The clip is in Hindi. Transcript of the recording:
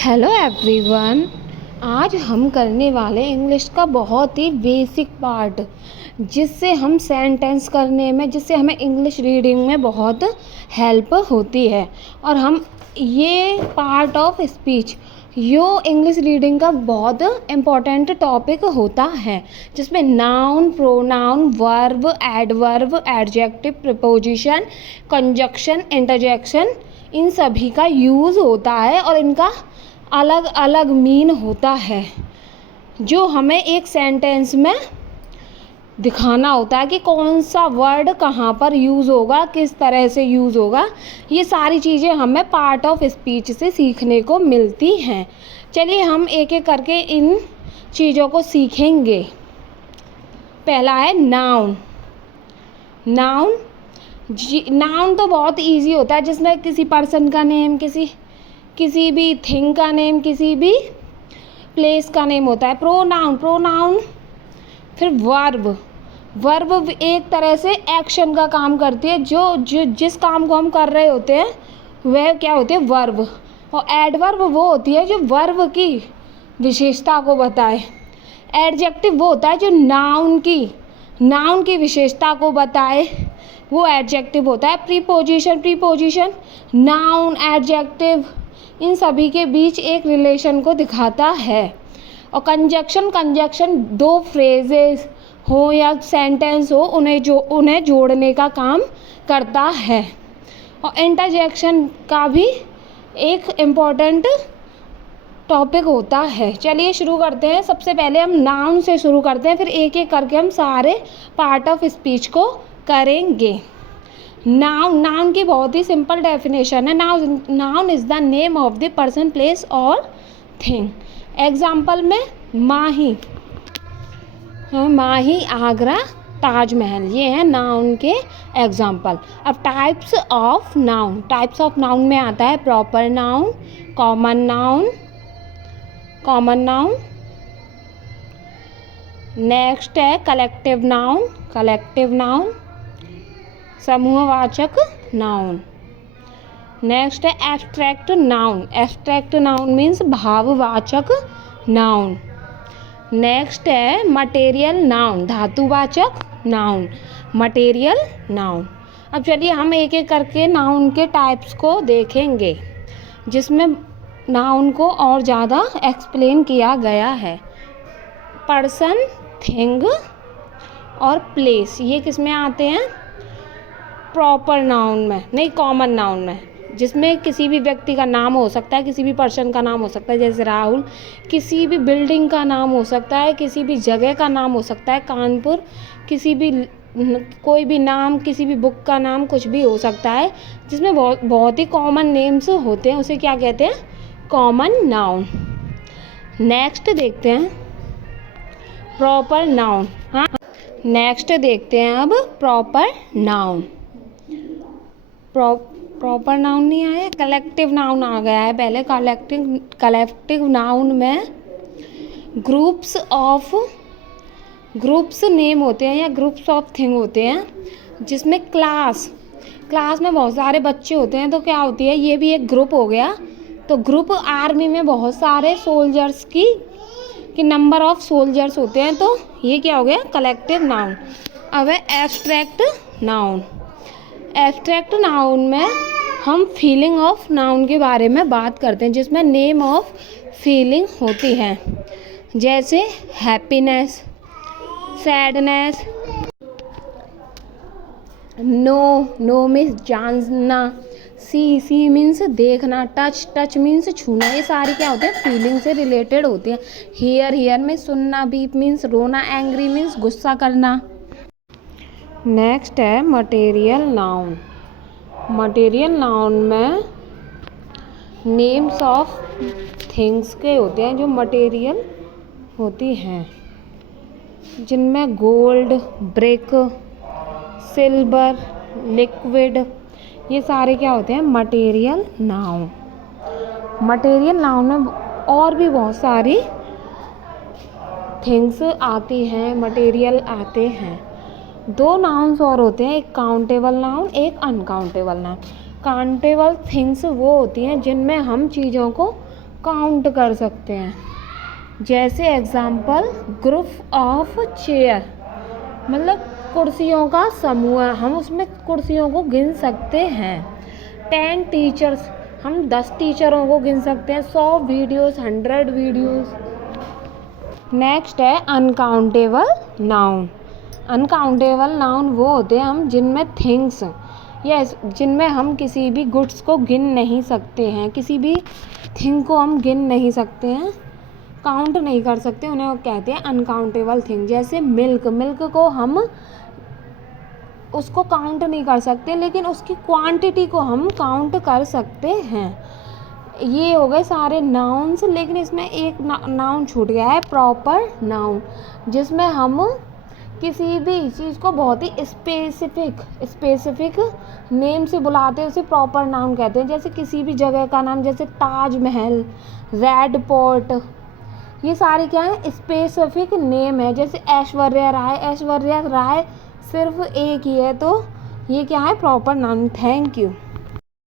Hello everyone. आज हम करने वाले इंग्लिश का बहुत ही बेसिक पार्ट, जिससे हम सेंटेंस करने में, जिससे हमें इंग्लिश रीडिंग में बहुत हेल्प होती है। और हम ये पार्ट ऑफ स्पीच, यो इंग्लिश रीडिंग का बहुत इम्पॉर्टेंट टॉपिक होता है, जिसमें noun, pronoun, verb, adverb, adjective, preposition, conjunction, interjection, इन सभी का यूज़ होता है और इनका अलग अलग मीन होता है, जो हमें एक सेंटेंस में दिखाना होता है कि कौन सा वर्ड कहाँ पर यूज़ होगा, किस तरह से यूज़ होगा। ये सारी चीज़ें हमें पार्ट ऑफ स्पीच से सीखने को मिलती हैं। चलिए हम एक एक करके इन चीज़ों को सीखेंगे। पहला है नाउन। नाउन नाउन तो बहुत इजी होता है, जिसमें किसी पर्सन का नेम, किसी भी थिंग का नेम, किसी भी प्लेस का नेम होता है। प्रोनाउन फिर वर्ब एक तरह से एक्शन का काम करती है, जो जिस काम को हम कर रहे होते हैं वह क्या होती है, वर्ब। और एडवर्ब वो होती है जो वर्ब की विशेषता को बताए। एडजेक्टिव वो होता है जो नाउन की विशेषता को बताए, वो एडजेक्टिव होता है। प्रीपोजिशन नाउन, एडजेक्टिव, इन सभी के बीच एक रिलेशन को दिखाता है। और कंजक्शन दो फ्रेजेस हो या सेंटेंस हो, उन्हें जोड़ने का काम करता है। और इंटरजेक्शन का भी एक इम्पॉर्टेंट टॉपिक होता है। चलिए शुरू करते हैं। सबसे पहले हम नाउन से शुरू करते हैं, फिर एक एक करके हम सारे पार्ट ऑफ स्पीच को करेंगे। नाउन की बहुत ही सिंपल डेफिनेशन है। Noun is the name of the person, place और थिंग। एग्जाम्पल में माही, आगरा, ताजमहल, ये हैं नाउन के एग्जाम्पल। अब टाइप्स ऑफ नाउन में आता है proper noun, common noun, next है कलेक्टिव नाउन, समूहवाचक नाउन। नेक्स्ट है एब्स्ट्रैक्ट नाउन मीन्स भाववाचक नाउन। नेक्स्ट है मटेरियल नाउन, धातुवाचक नाउन, मटेरियल नाउन। अब चलिए हम एक एक करके नाउन के टाइप्स को देखेंगे, जिसमें नाउन को और ज़्यादा एक्सप्लेन किया गया है। पर्सन, थिंग और प्लेस, ये किस में आते हैं, प्रॉपर नाउन में, नहीं कॉमन नाउन में, जिसमें किसी भी व्यक्ति का नाम हो सकता है, किसी भी पर्सन का नाम हो सकता है, जैसे राहुल। किसी भी बिल्डिंग का नाम हो सकता है, किसी भी जगह का नाम हो सकता है, कानपुर। कोई भी नाम, किसी भी बुक का नाम, कुछ भी हो सकता है, जिसमें बहुत ही कॉमन नेम्स होते हैं, उसे क्या कहते हैं, कॉमन नाउन। नेक्स्ट देखते हैं प्रॉपर नाउन। हाँ, नेक्स्ट देखते हैं अब प्रॉपर नाउन। प्रॉपर नाउन नहीं आया, कलेक्टिव नाउन आ गया है पहले। कलेक्टिव नाउन में ग्रुप्स नेम होते हैं या ग्रुप्स ऑफ थिंग होते हैं, जिसमें क्लास में बहुत सारे बच्चे होते हैं, तो क्या होती है, ये भी एक ग्रुप हो गया। तो ग्रुप, आर्मी में बहुत सारे सोल्जर्स की नंबर ऑफ सोल्जर्स होते हैं, तो ये क्या हो गया, कलेक्टिव नाउन। अब है एब्स्ट्रैक्ट नाउन में हम फीलिंग ऑफ नाउन के बारे में बात करते हैं, जिसमें नेम ऑफ फीलिंग होती है, जैसे हैप्पीनेस, सैडनेस। नो मीन्स जानना, सी मीन्स देखना, टच मीन्स छूना। ये सारी क्या होते हैं, फीलिंग से रिलेटेड होते हैं। हियर में सुनना, बीप मीन्स रोना, एंग्री मीन्स गुस्सा करना। नेक्स्ट है मटेरियल नाउन में नेम्स ऑफ थिंग्स के होते हैं, जो मटेरियल होती हैं, जिनमें गोल्ड, ब्रिक, सिल्वर, लिक्विड, ये सारे क्या होते हैं, मटेरियल नाउन में और भी बहुत सारी थिंग्स आती हैं, मटेरियल आते हैं। दो नाउन्स और होते हैं, एक काउंटेबल नाउन, एक अनकाउंटेबल नाउन। काउंटेबल थिंग्स वो होती हैं जिनमें हम चीज़ों को काउंट कर सकते हैं। जैसे एग्जाम्पल ग्रुप ऑफ चेयर, मतलब कुर्सियों का समूह, हम उसमें कुर्सियों को गिन सकते हैं। 10 टीचर्स, हम 10 टीचरों को गिन सकते हैं। 100 वीडियोस, 100 वीडियोस। नेक्स्ट है अनकाउंटेबल नाउन। अनकाउंटेबल नाउन वो होते हैं हम जिनमें थिंग्स, यस, जिनमें हम किसी भी गुड्स को गिन नहीं सकते हैं, किसी भी थिंग को हम गिन नहीं सकते हैं, काउंट नहीं कर सकते, उन्हें कहते हैं अनकाउंटेबल थिंग। जैसे मिल्क, मिल्क को हम उसको काउंट नहीं कर सकते, लेकिन उसकी क्वांटिटी को हम काउंट कर सकते हैं। ये हो गए सारे नाउन्स, लेकिन इसमें एक नाउन छूट गया है, प्रॉपर नाउन, जिसमें हम किसी भी चीज़ को बहुत ही स्पेसिफिक नेम से बुलाते हैं, उसे प्रॉपर नाउन कहते हैं। जैसे किसी भी जगह का नाम, जैसे ताजमहल, रेड फोर्ट, ये सारे क्या है, स्पेसिफिक नेम है। जैसे ऐश्वर्या राय, ऐश्वर्या राय सिर्फ एक ही है, तो ये क्या है, प्रॉपर नाउन। Thank you.